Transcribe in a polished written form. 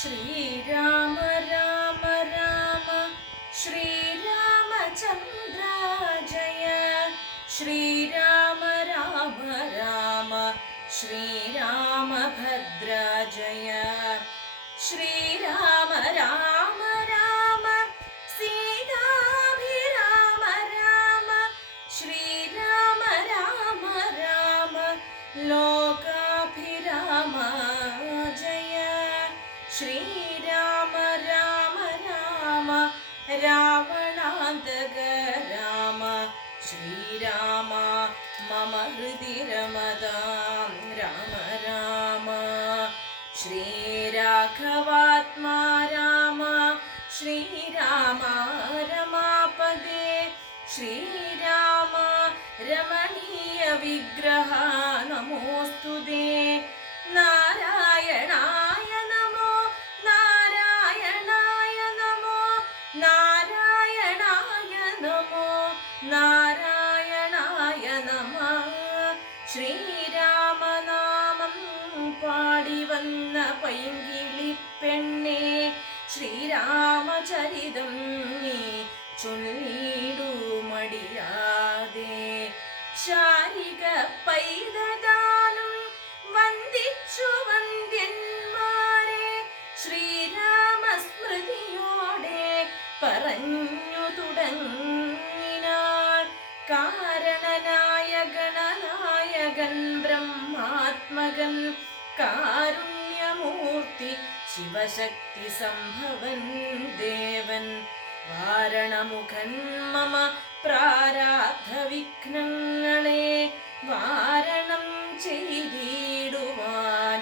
श्रीराम राम राम श्रीरामचन्द्र जय। श्रीराम राम राम श्रीरामभद्र जय। श्रीराम राम राम सीताभिराम राम श्रीराम राम राम लोकाभिराम जय। श्रीराम राम राम रावणान्तक राम श्रीराम मम हृदि रमतां राम राम। श्रीराघवात्मा राम श्रीराम रमापदे श्रीराम रमणीय विग्रह नमोस्तुते। नारायणाय नमो नारायणाय नमो नारायणाय नमो नारायणाय नमः। ശ്രീരാമനാമം പാടി വന്ന പൈങ്കിളിപ്പെണ്ണേ ശ്രീരാമചരിതം നീ ചൊല്ലിടുമടിയാതെ ശാരിക പൈതദാനം വന്ദിച്ചു വന്ദ്യന്മാരെ ശ്രീരാമസ്മൃതിയോടെ പറഞ്ഞു തുടങ്ങിനാൾ. കാരണനായ ഗണനായകൻ ബ്രഹ്മാത്മകൻ കാരുണ്യമൂർത്തി ശിവശക്തി സംഭവൻ ദേവൻ വാരണമുഖൻ മമ പ്രാരാബ്ധ വിഘ്നങ്ങളെ വാരണം ചെയ്തിടുവാൻ